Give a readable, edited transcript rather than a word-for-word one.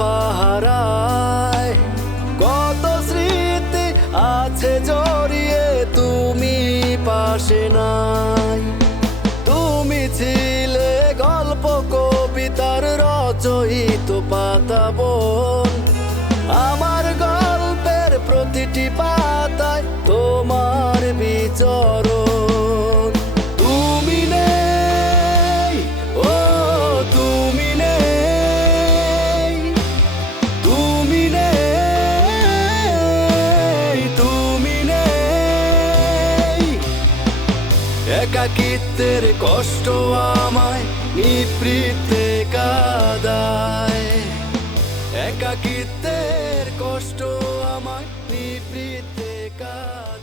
পাহারায়। কত স্মৃতি আছে জড়িয়ে, তুমি পাশে নাই। তুমি ছিলে গল্প কবিতার রচয়িত পাতা বোন। আমার গল্পের প্রতিটি পাতায় তোমার বিচরণ। তুমি নেই, ও তুমি নেই, তুমি নেই, তুমি নেই। একাকিত্বের কষ্ট আমায় নিভৃতে কাঁদায়। একাকিত্বের কষ্ট আমায় নিভৃতে কাঁদায়।